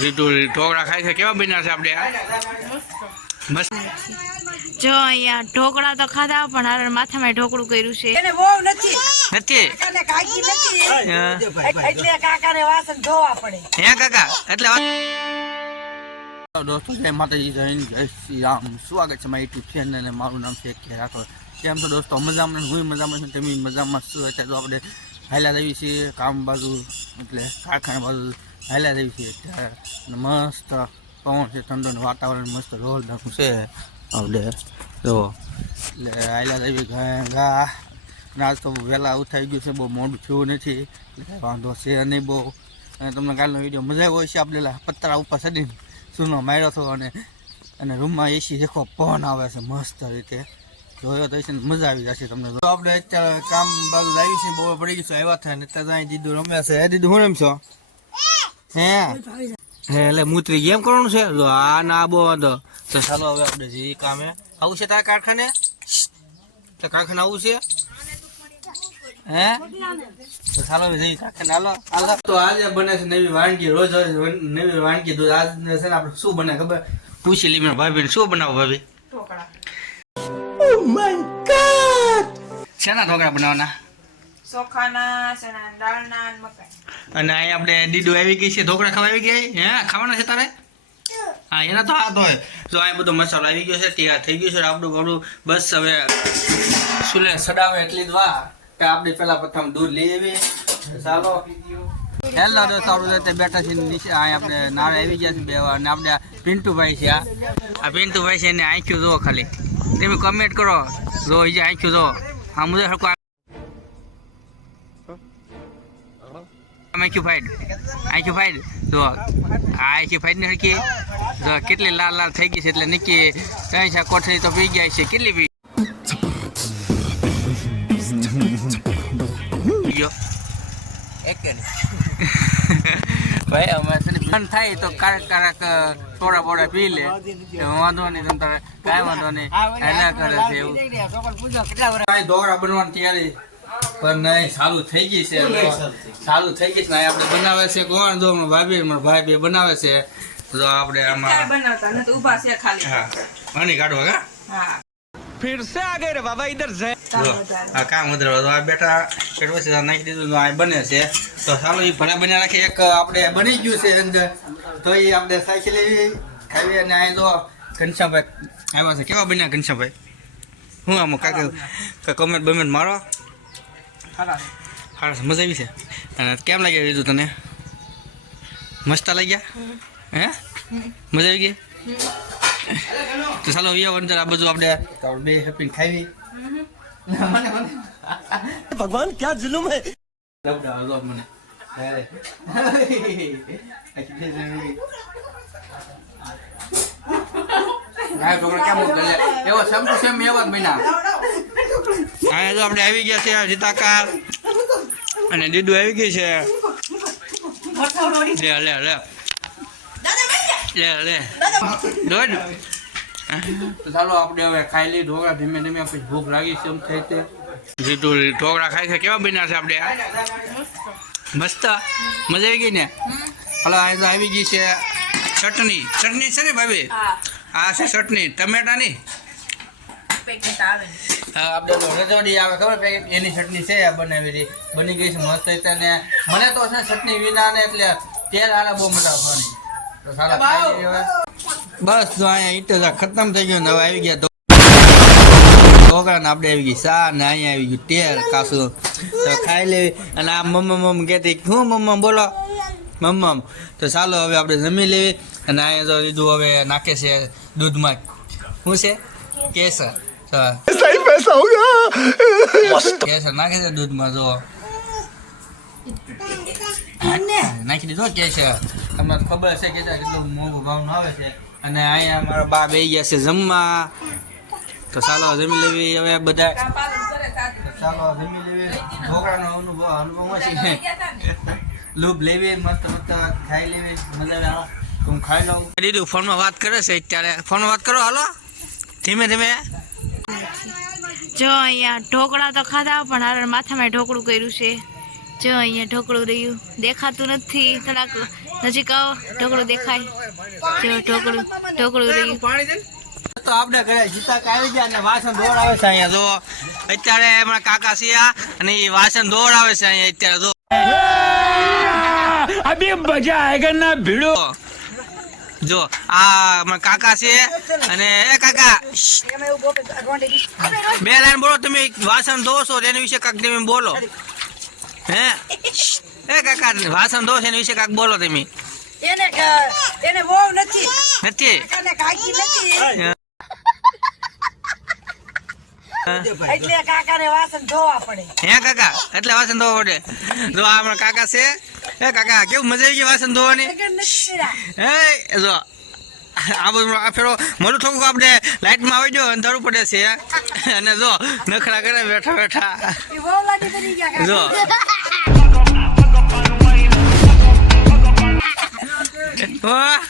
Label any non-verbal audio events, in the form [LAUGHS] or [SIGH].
ઢોકળા ખાય છે. કેવા બન્યા છે આપણે મસ્ત. જો અહીંયા ઢોકળા તો ખાધા પણ હારે માથામાં ઢોકળું કર્યું છે. એને બહુ નથી. નથી? કાકાને કાકી નથી. એટલે કાકાને વાસણ ધોવા પડે. હે કાકા? એટલે દોસ્તો જય માતાજી જય જય શ્રી રામ. સ્વાગત છે મારી યુટ્યુબ ચેનલ અને મારું નામ છે કે રાઠોડ. કેમ તો દોસ્તો? મજામાં હું મજામાં છું તમે મજામાં શું અત્યારે તો આપણે હાલ્યા રહીએ છીએ કામ બાજુ એટલે કારખાના બાજુ. હાલ્યા રહી છીએ અત્યારે. મસ્ત પવન છે ઠંડુ વાતાવરણ મસ્ત રોલ નાખું છે. આપણે જો. એટલે હાલ્યા ગયા ગા. આજ તો વહેલા ઉઠાઈ ગયું છે, બહુ મોડું થયું નથી. વાંધો છે નહીં બહુ. અને તમને કાલનો વીડિયો મજા આવ્યો છે આપણે પતરા ઉપર ચડીને સૂનો માર્યો હતો અને અને રૂમમાં એસી દેખો પવન આવે છે, મસ્ત રીતે. જોયો તો હશે મજા આવી જશે તમને. આપણે અત્યારે કામ બાજુ લાવી છે, બહુ પડી ગયું છે, આવ્યા થાય ને અહીં દીદું રમ્યા છે. દીદું હું રમશો? હે? હે એટલે મૂત્રી ગેમ કરવાનું છે? જો આ ના બો વાંધો. તો ચાલો હવે આપણે જે કામે. આવું છે તારા કારખાને? તો કારખાને આવું છે? હે? તો ચાલો હવે જઈ કારખાને. હાલો હાલો. તો આજે બને છે નવી વાનગી રોજ રોજ નવી વાનગી. તો આજ છે ને આપણે શું બને ખબર? પૂછી લી મેં ભાભી શું બનાવો ભાભી? શેના ઢોકળા બનાવવાના? અને અહીં આપણે દીદુ આવી ગઈ છે. ઢોકળા ખાવા આવી ગયા હે? ખાવાના છે તારે? હા, એના તો હાથ હોય. જો અહીં બધો મસાલો આવી ગયો છે, તૈયાર થઈ ગયું છે. આપણું ઘણું બસ હવે સુલે સડાવે એટલી જ વાર કે આપણે પેલા પ્રથમ દૂધ લઈ આવીએ. ચાલો. હેલો દોસ્તો આપણે અત્યારે બેઠા છીએ નીચે. અહીં આપણે નાળે આવી ગયા છે બે વાર. અને આપણે આ પિન્ટુભાઈ છે આ આ પિન્ટુભાઈ છે એને આંખ્યું જુઓ ખાલી. તમે કમેન્ટ કરો. જો જે આંખ્યું જુઓ. આ મુજબ આંખ્યું ફાઈડ આંખ્યું ફાઈડ જો આ આંખ્યું ફાઈડ ને હરકી જો કેટલી લાલ લાલ થઈ ગઈ છે એટલે નીકળી ત્રણ ચાર કોઠરી તો પી ગયા છે. કેટલી પી? ભાઈ અમે મન થાય તો કારક કારક થોડા બોડા પી લે. વાંધો નહીં તમ તારે કાંઈ વાંધો નહીં. હેલા કરે છે એવું. દોરા બનવાની તૈયારી પણ નહીં સારું થઈ ગઈ છે. સારું થઈ ગઈ છે. આપણે બનાવે છે કોણ જો ભાભી મારા ભાઈ બે બનાવે છે. તો આપણે આમાં બનાવતા? નથી ઊભા છે ખાલી. હા. પાણી કાઢવા કા? હા. જો આ કામ વધારે તો આ બેટા પેટવા છે નાખી દીધું તો આ બને છે. તો ચાલો એ ભણા બન્યા રાખે. એક આપણે બની ગયું છે અંદર. તો એ આપણે સાયકલ લેવી ખાવી અને અહીં તો ઘનશ્યામભાઈ આવ્યા છે. કેવા બન્યા ઘનશ્યામભાઈ? હું આમાં કાંઈક કમેન્ટ બમેન્ટ મારો. ખરાશ મજા આવી છે. અને કેમ લાગ્યા રીતુ તને? મસ્ત લાગ્યા? હે? મજા આવી ગઈ? તો ચાલો અહીંયા વંદર આ બધું આપણે બે હેપીને ખાવી ભગવાન ક્યાં જુલુમ હે? મને કેમ એવો સેમ ટુ સેમ એવા જ મહિના હા તો આપણે આવી ગયા છે જીતાકાર અને દીદુ આવી ગઈ છે. લે લે લે. લે લે. દોડ. ચાલો આપણે હવે ખાઈ લઈ ઢોકળા. ધીમે ધીમે પછી ભૂખ લાગી છે એમ થાય તે. જીતુ ઢોકળા ખાઈ છે કેવા બન્યા છે આપણે મસ્ત. મજા આવી ગઈ ને? હલો આ તો આવી ગઈ છે ચટણી. ચટણી છે ને ભાભી? આ છે ચટણી. ટમેટાની? પેકેટ આવે હા, આપણે તો રજોડી આવે ખબર એની ચટણી છે આ બનાવેલી બની ગઈ છે મસ્ત ને મને તો છે ચટણી વિના ને એટલે તેલ હાલે બહુ મજા આવવાની. તો સારા બસ તો અહીંયા ઈટ જ ખતમ થઈ ગયું ને હવે આવી ગયા ઢોકળા ને આપણે આવી ગઈ સા ને અહીંયા આવી ગયું તેલ કાસું. તો ખાઈ લેવી. અને આ મમ્મ મમ્મ કહેતી શું મમ્મ બોલો. મમ્મ તો ચાલો હવે આપણે જમી લેવી. અને અહીંયા જો લીધું હવે નાખે છે દૂધમાં. શું છે? કેસર. તો બેસાવ કેસર નાખી દે દૂધમાં જો નાખી દીધો કેસર તમને ખબર છે કેસર કેટલો મોંઘો ભાવ નો આવે છે. અને અહીંયા મારા બા બે ગયા છે જમવા. તો ચાલો જમી લેવી હવે બધા. ચાલો જમી લેવી. ઢોકળાનો અનુભવ અનુભવ છે. લૂપ લેવી મસ્ત મસ્ત ખાઈ લેવી મજા આવે. હું ખાઈ લઉં. દીદી ફોનમાં વાત કરે છે અત્યારે. ફોનમાં વાત કરો હાલો. ધીમે ધીમે. જો અહીંયા ઢોકળા તો ખાધા પણ હારે માથામાં ઢોકળું કર્યું છે. જો અહીંયા ઢોકળું રહ્યું. દેખાતું નથી. થોડાક નજીક આવો. ઢોકળું દેખાય. જો ઢોકળું ઢોકળું રહ્યું. વાસણ દોડાવે છે અહીંયા જો. અત્યારે એમના કાકા સિયા અને એ વાસણ દોડાવે છે અહીંયા અત્યારે જો આ કાકા છે અને એ કાકા બે લાઈન બોલો તમે વાસણ ધો છો તેના વિશે કાંક તમે બોલો. હે? એ કાકા વાસણ ધો છે એના વિશે કાંક બોલો તમે. એને એને વહુ નથી. નથી. કાકી નથી. એટલે કાકાને વાસણ ધોવા પડે. હે કાકા? એટલે વાસણ ધોવા પડે. જો આ કાકા છે. એ કાકા કેવું મજા આવી ગઈ વાસણ ધોવાની. હે જો આ બધું આ ફેરો મોટું થોડુંક આપણે લાઈટમાં આવી ગયો અંધારું પડે છે. અને જો નખરા કરે બેઠા બેઠા. એ વહુ લાડી બની ગયા જો. [LAUGHS] વાહ